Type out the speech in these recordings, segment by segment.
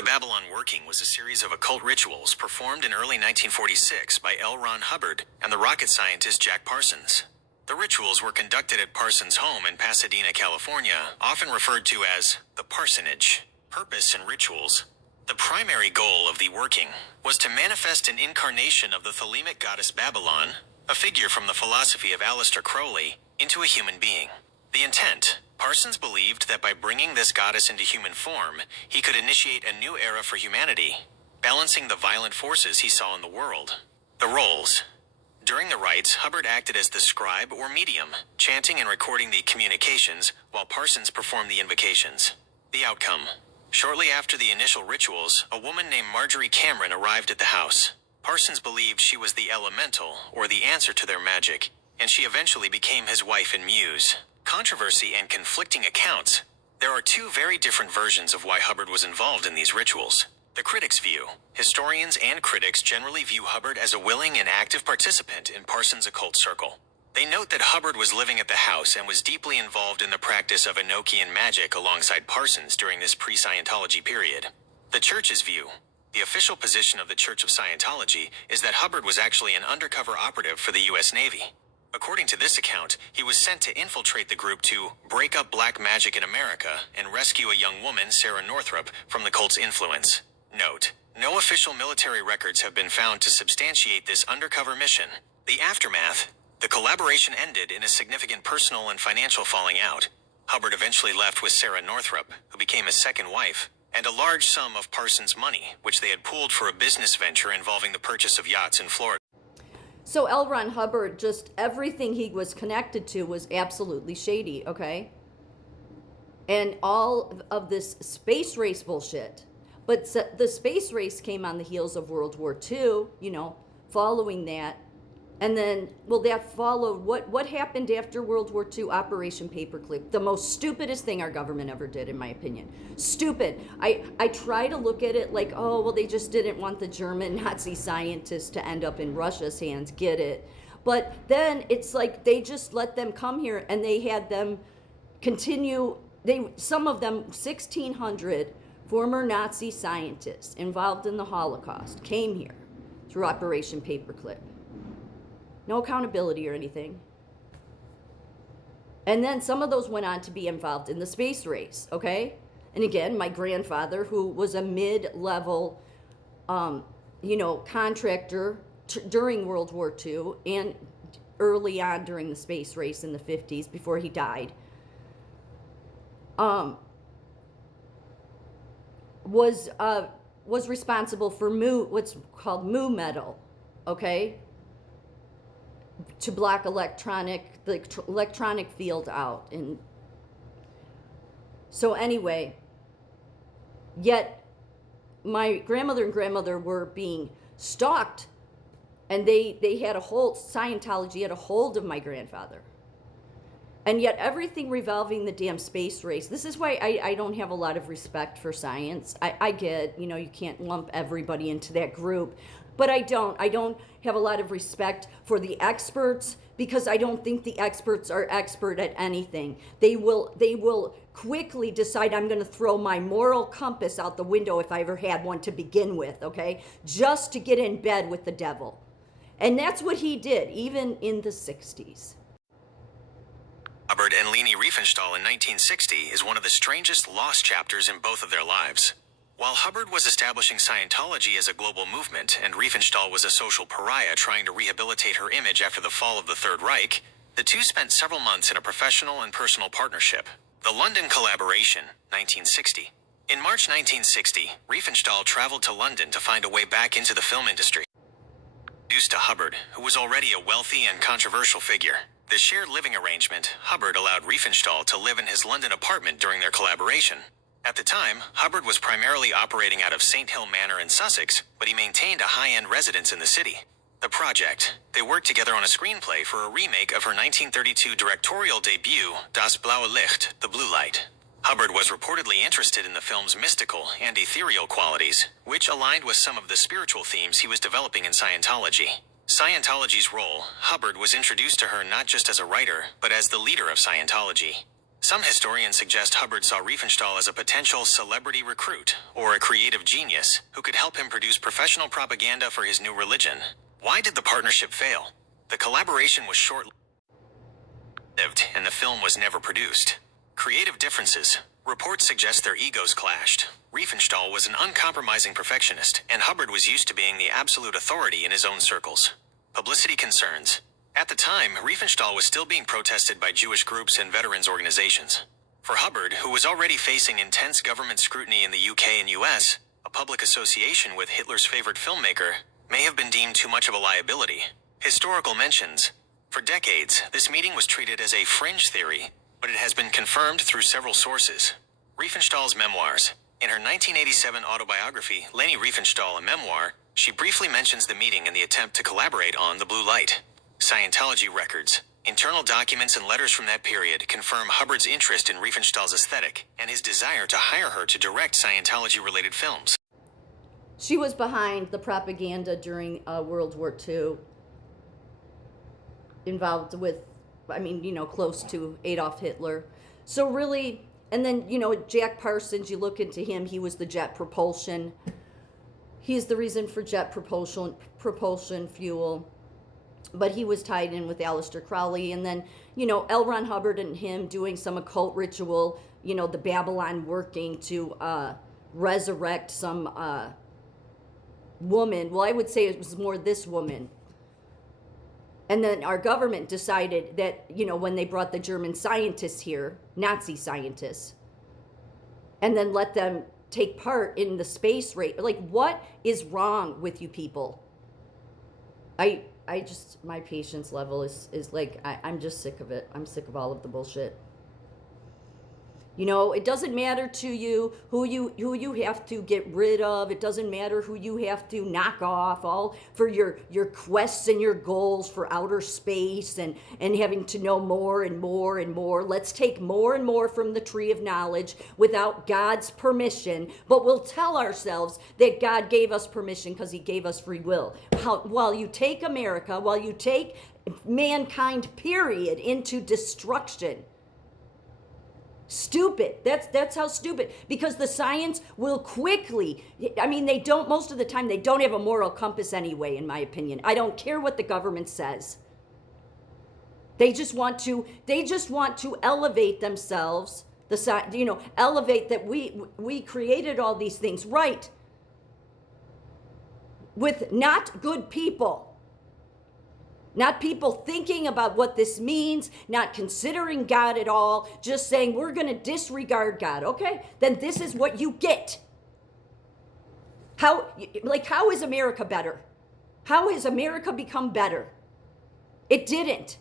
The Babylon Working was a series of occult rituals performed in early 1946 by L. Ron Hubbard and the rocket scientist Jack Parsons. The rituals were conducted at Parsons' home in Pasadena, California, often referred to as the Parsonage. Purpose and rituals. The primary goal of the working was to manifest an incarnation of the Thelemic goddess Babylon, a figure from the philosophy of Aleister Crowley, into a human being. The intent: Parsons believed that by bringing this goddess into human form, he could initiate a new era for humanity, balancing the violent forces he saw in the world. The roles. During the rites, Hubbard acted as the scribe or medium, chanting and recording the communications, while Parsons performed the invocations. The outcome. Shortly after the initial rituals, a woman named Marjorie Cameron arrived at the house. Parsons believed she was the elemental, or the answer to their magic, and she eventually became his wife and muse. Controversy and conflicting accounts. There are two very different versions of why Hubbard was involved in these rituals. The critics' view. Historians and critics generally view Hubbard as a willing and active participant in Parsons' occult circle. They note that Hubbard was living at the house and was deeply involved in the practice of Enochian magic alongside Parsons during this pre-Scientology period. The Church's view. The official position of the Church of Scientology is that Hubbard was actually an undercover operative for the U.S. Navy. According to this account, he was sent to infiltrate the group to break up black magic in America and rescue a young woman, Sarah Northrup, from the cult's influence. Note: no official military records have been found to substantiate this undercover mission. The aftermath. The collaboration ended in a significant personal and financial falling out. Hubbard eventually left with Sarah Northrup, who became his second wife, and a large sum of Parsons' money, which they had pooled for a business venture involving the purchase of yachts in Florida. So L. Ron Hubbard, just everything he was connected to was absolutely shady, okay? And all of this space race bullshit. But the space race came on the heels of World War II, following that. And then, that followed, what happened after World War II? Operation Paperclip. The most stupidest thing our government ever did, in my opinion. Stupid. I try to look at it like, they just didn't want the German Nazi scientists to end up in Russia's hands. Get it. But then it's like they just let them come here and they had them continue, some of them, 1,600 former Nazi scientists involved in the Holocaust came here through Operation Paperclip. No accountability or anything. And then some of those went on to be involved in the space race, okay? And again, my grandfather, who was a mid-level, contractor during World War II and early on during the space race in the 50s before he died, was responsible for what's called Mu metal, okay? To block the electronic field out. And so anyway, yet my grandmother and grandmother were being stalked, and they had Scientology had a hold of my grandfather. And yet everything revolving the damn space race. This is why I don't have a lot of respect for science. I get, you can't lump everybody into that group. But I don't have a lot of respect for the experts, because I don't think the experts are expert at anything. They will quickly decide, I'm going to throw my moral compass out the window if I ever had one to begin with, okay? Just to get in bed with the devil. And that's what he did, even in the 60s. Hubbard and Leni Riefenstahl in 1960 is one of the strangest lost chapters in both of their lives. While Hubbard was establishing Scientology as a global movement and Riefenstahl was a social pariah trying to rehabilitate her image after the fall of the Third Reich, the two spent several months in a professional and personal partnership. The London Collaboration, 1960. In March 1960, Riefenstahl traveled to London to find a way back into the film industry. Introduced to Hubbard, who was already a wealthy and controversial figure. The shared living arrangement, Hubbard allowed Riefenstahl to live in his London apartment during their collaboration. At the time, Hubbard was primarily operating out of St. Hill Manor in Sussex, but he maintained a high-end residence in the city. The project. They worked together on a screenplay for a remake of her 1932 directorial debut, Das Blaue Licht, The Blue Light. Hubbard was reportedly interested in the film's mystical and ethereal qualities, which aligned with some of the spiritual themes he was developing in Scientology. Scientology's role, Hubbard was introduced to her not just as a writer, but as the leader of Scientology. Some historians suggest Hubbard saw Riefenstahl as a potential celebrity recruit or a creative genius who could help him produce professional propaganda for his new religion. Why did the partnership fail? The collaboration was short-lived and the film was never produced. Creative differences. Reports suggest their egos clashed. Riefenstahl was an uncompromising perfectionist, and Hubbard was used to being the absolute authority in his own circles. Publicity concerns. At the time, Riefenstahl was still being protested by Jewish groups and veterans organizations. For Hubbard, who was already facing intense government scrutiny in the UK and US, a public association with Hitler's favorite filmmaker may have been deemed too much of a liability. Historical mentions. For decades, this meeting was treated as a fringe theory, but it has been confirmed through several sources. Riefenstahl's memoirs. In her 1987 autobiography, Leni Riefenstahl, a memoir, she briefly mentions the meeting and the attempt to collaborate on The Blue Light. Scientology records. Internal documents and letters from that period confirm Hubbard's interest in Riefenstahl's aesthetic and his desire to hire her to direct Scientology-related films. She was behind the propaganda during World War II, involved with, close to Adolf Hitler. So really, and then, Jack Parsons, you look into him, he was the jet propulsion. He's the reason for jet propulsion fuel. But he was tied in with Aleister Crowley. And then, L. Ron Hubbard and him doing some occult ritual, the Babylon working to resurrect some woman. Well, I would say it was more this woman. And then our government decided that, when they brought the German scientists here, Nazi scientists, and then let them take part in the space race. Like, what is wrong with you people? My patience level is like, I'm just sick of it. I'm sick of all of the bullshit. It doesn't matter to you who you have to get rid of. It doesn't matter who you have to knock off, all for your quests and your goals for outer space and having to know more and more and more. Let's take more and more from the tree of knowledge without God's permission, but we'll tell ourselves that God gave us permission because he gave us free will. While you take America, while you take mankind, period, into destruction. Stupid. That's how stupid. Because the science will quickly, they don't, most of the time, they don't have a moral compass anyway, in my opinion. I don't care what the government says. They just want to elevate themselves, elevate that we created all these things, right? With not good people. Not people thinking about what this means, not considering God at all, just saying we're going to disregard God. Okay, then this is what you get. How is America better? How has America become better? It didn't.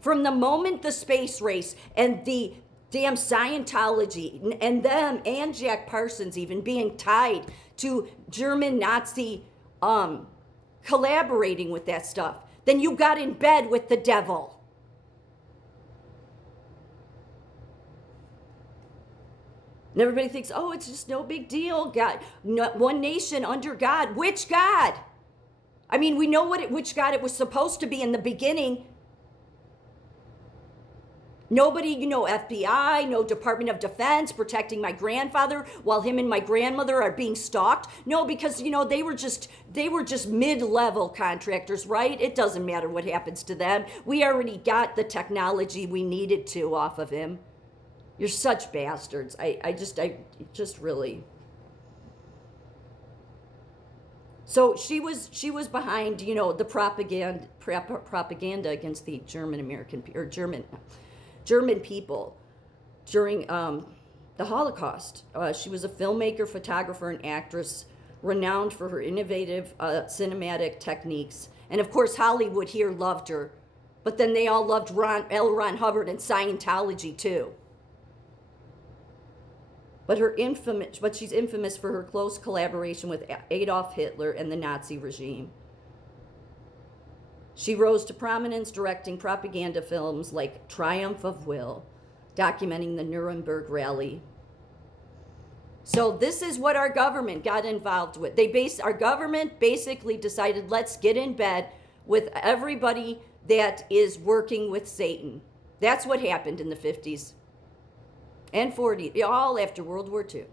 From the moment the space race and the damn Scientology and them and Jack Parsons even being tied to German Nazi collaborating with that stuff, then you got in bed with the devil. And everybody thinks, oh, it's just no big deal. God, one nation under God. Which God? We know which God it was supposed to be in the beginning. Nobody, FBI, no Department of Defense protecting my grandfather while him and my grandmother are being stalked. No, because, they were just mid-level contractors, right? It doesn't matter what happens to them. We already got the technology we needed to off of him. You're such bastards. I just really. So she was behind, the propaganda against the German people during the Holocaust. She was a filmmaker, photographer, and actress renowned for her innovative cinematic techniques. And of course, Hollywood here loved her. But then they all loved L. Ron Hubbard and Scientology too. But she's infamous for her close collaboration with Adolf Hitler and the Nazi regime. She rose to prominence directing propaganda films like Triumph of Will, documenting the Nuremberg Rally. So this is what our government got involved with. Our government basically decided, let's get in bed with everybody that is working with Satan. That's what happened in the 50s. and 40, all after World War II.